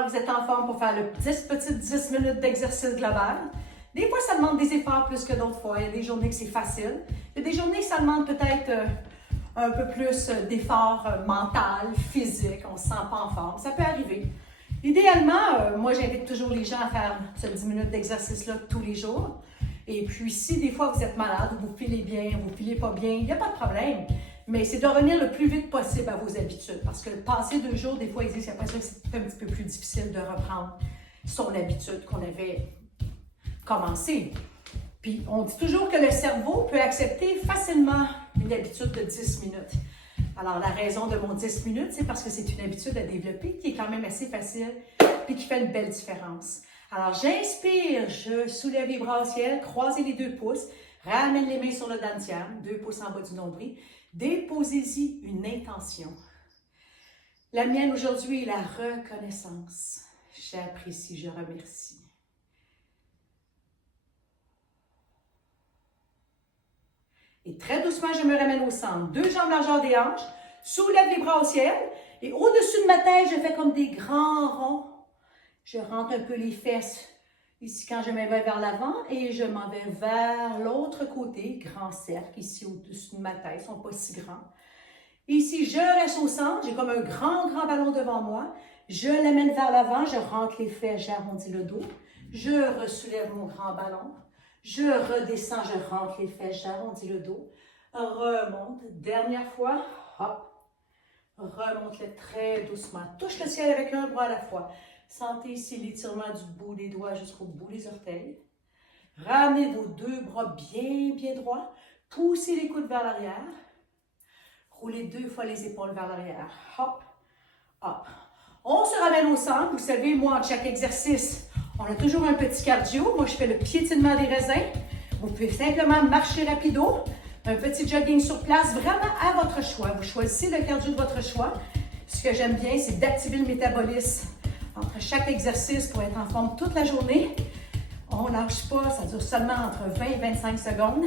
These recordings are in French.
j'espère que vous êtes en forme pour faire le 10 minutes d'exercice global. Des fois, ça demande des efforts plus que d'autres fois. Il y a des journées que c'est facile. Il y a des journées que ça demande peut-être un peu plus d'effort mental, physique. On ne se sent pas en forme. Ça peut arriver. Idéalement, moi, j'invite toujours les gens à faire ce 10 minutes d'exercice-là tous les jours. Et puis, si des fois vous êtes malade, vous filez bien, vous filez pas bien, il n'y a pas de problème. Mais c'est de revenir le plus vite possible à vos habitudes. Parce que passer 2 jours, des fois, ils disent qu'après ça, c'est un petit peu plus difficile de reprendre son habitude qu'on avait commencé. Puis, on dit toujours que le cerveau peut accepter facilement une habitude de 10 minutes. Alors, la raison de mon 10 minutes, c'est parce que c'est une habitude à développer qui est quand même assez facile et qui fait une belle différence. Alors, j'inspire, je soulève les bras au ciel, croisez les 2 pouces, ramène les mains sur le dantian, 2 pouces en bas du nombril. Déposez-y une intention. La mienne aujourd'hui est la reconnaissance. J'apprécie, je remercie. Et très doucement, je me ramène au centre. 2 jambes largeur des hanches, soulève les bras au ciel et au-dessus de ma tête, je fais comme des grands ronds. Je rentre un peu les fesses ici quand je me vais vers l'avant et je m'en vais vers l'autre côté, grand cercle ici au-dessus de ma tête, ils ne sont pas si grands. Ici, je reste au centre, j'ai comme un grand ballon devant moi. Je l'amène vers l'avant, je rentre les fesses, j'arrondis le dos. Je ressoulève mon grand ballon. Je redescends, je rentre les fesses, j'arrondis le dos. Remonte, dernière fois, hop. Remonte-le très doucement. Touche le ciel avec un bras à la fois. Sentez ici l'étirement du bout des doigts jusqu'au bout des orteils. Ramenez vos 2 bras bien droits. Poussez les coudes vers l'arrière. Roulez 2 fois les épaules vers l'arrière. Hop, hop. On se ramène au centre. Vous savez, moi, entre chaque exercice, on a toujours un petit cardio. Moi, je fais le piétinement des raisins. Vous pouvez simplement marcher rapido. Un petit jogging sur place, vraiment à votre choix. Vous choisissez le cardio de votre choix. Ce que j'aime bien, c'est d'activer le métabolisme entre chaque exercice pour être en forme toute la journée. On ne lâche pas, ça dure seulement entre 20 et 25 secondes.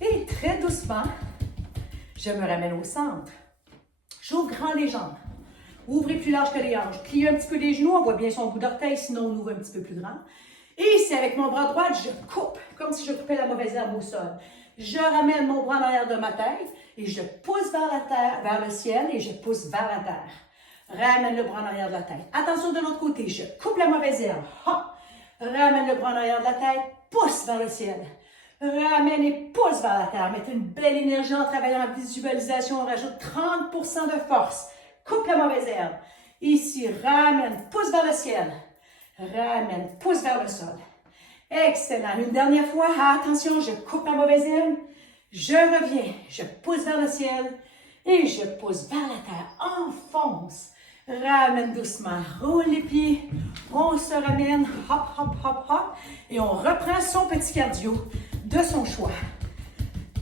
Et très doucement, je me ramène au centre. J'ouvre grand les jambes. Ouvrez plus large que les hanches. Pliez un petit peu les genoux, on voit bien son bout d'orteil, sinon on ouvre un petit peu plus grand. Et ici, avec mon bras droit, je coupe, comme si je coupais la mauvaise herbe au sol. Je ramène mon bras en arrière de ma tête et je pousse vers la terre, vers le ciel et je pousse vers la terre. Ramène le bras en arrière de la tête. Attention de l'autre côté, je coupe la mauvaise herbe. Hop. Ramène le bras en arrière de la tête, pousse vers le ciel. Ramène et pousse vers la terre. Mettez une belle énergie en travaillant en visualisation. On rajoute 30% de force. Coupe la mauvaise herbe. Ici, ramène, pousse vers le ciel. Ramène, pousse vers le sol. Excellent. Une dernière fois, attention, je coupe la mauvaise herbe. Je reviens, je pousse vers le ciel et je pousse vers la terre. Enfonce. Ramène doucement, roule les pieds. On se ramène, hop, hop, hop, hop. Et on reprend son petit cardio de son choix.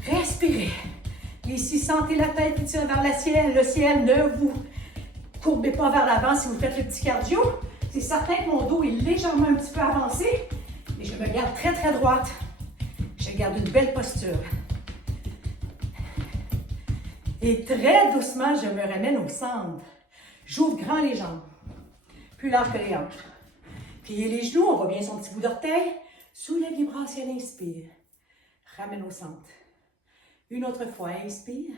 Respirez. Ici, sentez la tête qui tire vers le ciel. Le ciel, ne vous courbez pas vers l'avant si vous faites le petit cardio. C'est certain que mon dos est légèrement un petit peu avancé, mais je me garde très droite. Je garde une belle posture. Et très doucement, je me ramène au centre. J'ouvre grand les jambes, plus large que les hanches. Pliez les genoux, on voit bien son petit bout d'orteil. Soulève les bras au ciel, inspire. Ramène au centre. Une autre fois, inspire.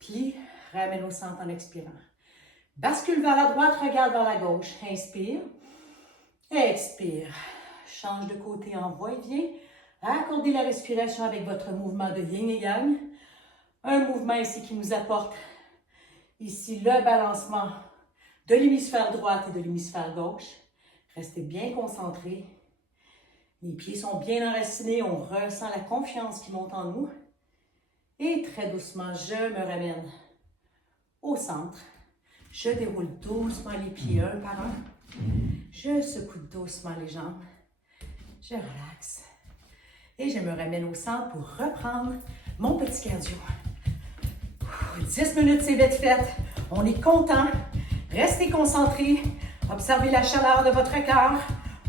Plie, ramène au centre en expirant. Bascule vers la droite, regarde vers la gauche. Inspire. Expire. Change de côté en va-et-vient. Accordez la respiration avec votre mouvement de yin et yang. Un mouvement ici qui nous apporte ici le balancement de l'hémisphère droit et de l'hémisphère gauche. Restez bien concentrés. Les pieds sont bien enracinés. On ressent la confiance qui monte en nous. Et très doucement, je me ramène au centre. Je déroule doucement les pieds un par un. Je secoue doucement les jambes. Je relaxe. Et je me ramène au centre pour reprendre mon petit cardio. 10 minutes, c'est vite fait. On est content. Restez concentrés. Observez la chaleur de votre cœur.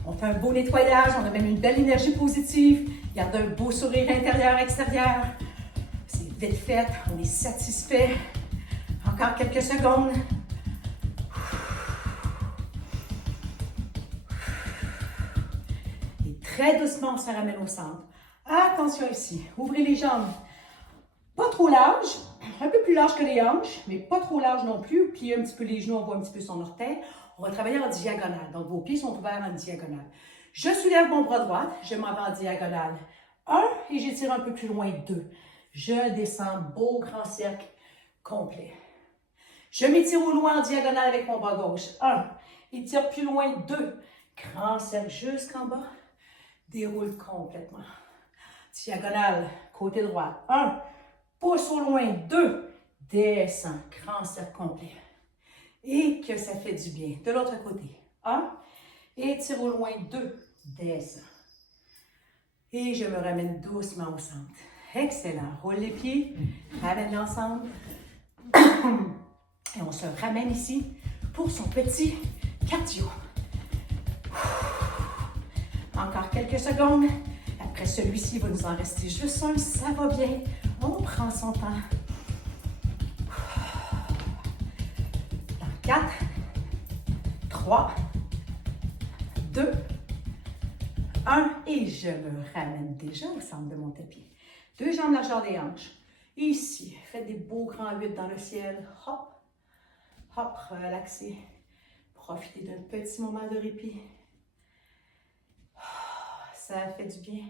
On fait un beau nettoyage. On a même une belle énergie positive. Gardez un beau sourire intérieur-extérieur. C'est vite fait. On est satisfait. Encore quelques secondes. Très doucement, on se ramène au centre. Attention ici. Ouvrez les jambes. Pas trop large, un peu plus large que les hanches, mais pas trop large non plus. Pliez un petit peu les genoux, on voit un petit peu son orteil. On va travailler en diagonale. Donc, vos pieds sont ouverts en diagonale. Je soulève mon bras droit, je m'en vais en diagonale. 1 et j'étire un peu plus loin. 2. Je descends, beau grand cercle complet. Je m'étire au loin en diagonale avec mon bras gauche. 1. Étire plus loin. 2. Grand cercle jusqu'en bas. Déroule complètement. Diagonale, côté droit. 1. Pousse au loin. 2. Descends. Grand cercle complet. Et que ça fait du bien. De l'autre côté. 1. Étire au loin. 2. Descends. Et je me ramène doucement au centre. Excellent. Roule les pieds. Ramène l'ensemble. Et on se ramène ici pour son petit cardio. Encore quelques secondes. Après celui-ci, il va nous en rester juste un. Ça va bien. On prend son temps. Dans 4, 3, 2, 1. Et je me ramène déjà au centre de mon tapis. 2 jambes largeur des hanches. Ici, faites des beaux grands 8 dans le ciel. Hop, hop, relaxez. Profitez d'un petit moment de répit. Ça fait du bien.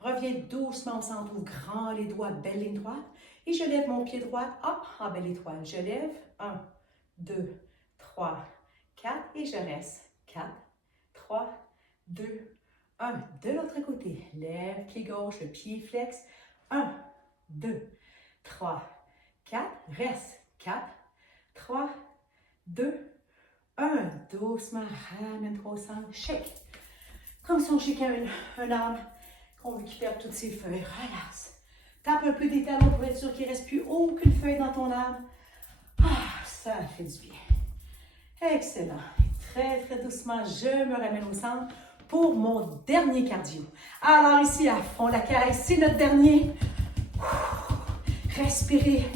Reviens doucement au centre, ouvre grand les doigts, belle ligne droite. Et je lève mon pied droit, hop, en belle étoile. Je lève, 1, 2, 3, 4 et je reste. 4, 3, 2, 1. De l'autre côté, lève pied gauche, le pied flex. 1, 2, 3, 4, reste. 4, 3, 2, 1. Doucement, ramène-toi au centre, shake. Comme si on shakeait un arbre, qu'on veut qu'il perde toutes ses feuilles. Relax. Tape un peu des talons pour être sûr qu'il ne reste plus aucune feuille dans ton arbre. Ah, ça fait du bien. Excellent. Très, très doucement, je me ramène au centre pour mon dernier cardio. Alors ici, à fond la caisse, c'est notre dernier. Respirez.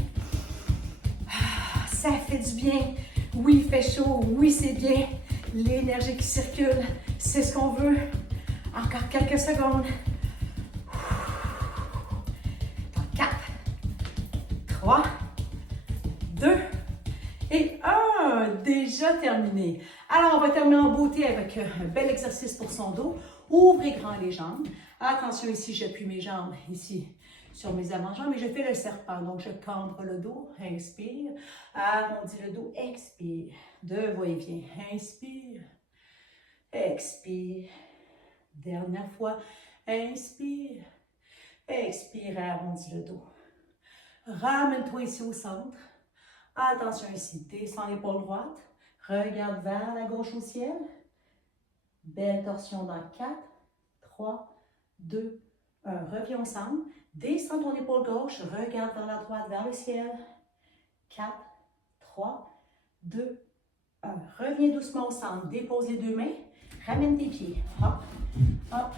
Ah, ça fait du bien. Oui, il fait chaud. Oui, c'est bien. L'énergie qui circule, c'est ce qu'on veut. Encore quelques secondes. 4, 3, 2 et 1. Déjà terminé. Alors, on va terminer en beauté avec un bel exercice pour son dos. Ouvrez grand les jambes. Attention ici, j'appuie mes jambes ici sur mes avant-jambes et je fais le serpent. Donc, je cambre le dos. Inspire. Arrondis le dos. Expire. Deux va-et-vient. Inspire. Expire. Dernière fois. Inspire. Expire, arrondis le dos. Ramène-toi ici au centre. Attention ici, descends l'épaule droite. Regarde vers la gauche au ciel. Belle torsion dans 4, 3, 2, 1. Reviens au centre. Descends ton épaule gauche. Regarde vers la droite, vers le ciel. 4, 3, 2, 1. Reviens doucement au centre. Dépose les deux mains. Ramène tes pieds. Hop, hop,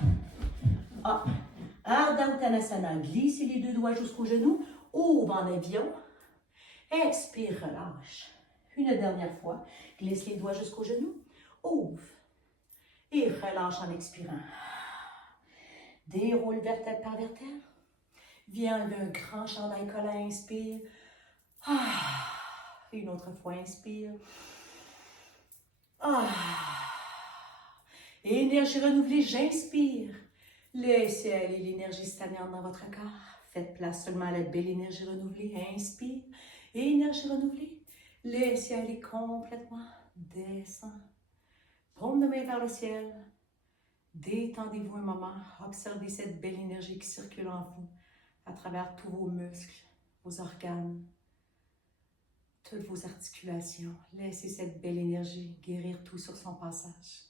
hop. Ardha Uttanasana. Glissez les deux doigts jusqu'au genou. Ouvre en avion. Expire, relâche. Une dernière fois. Glisse les doigts jusqu'au genou. Ouvre. Et relâche en expirant. Déroule vertèbre par vertèbre. Viens enlever un grand chandail collant. Inspire. Une autre fois, inspire. Énergie renouvelée, j'inspire. Laissez aller l'énergie stagnante dans votre corps. Faites place seulement à la belle énergie renouvelée. Inspire. Énergie renouvelée. Laissez aller complètement. Descend. Paume de main vers le ciel. Détendez-vous un moment. Observez cette belle énergie qui circule en vous à travers tous vos muscles, vos organes, toutes vos articulations. Laissez cette belle énergie guérir tout sur son passage.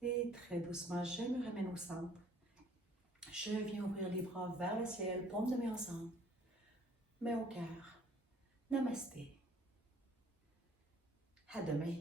Et très doucement, je me ramène au centre. Je viens ouvrir les bras vers le ciel, paume de main ensemble, main au cœur. Namasté. À demain.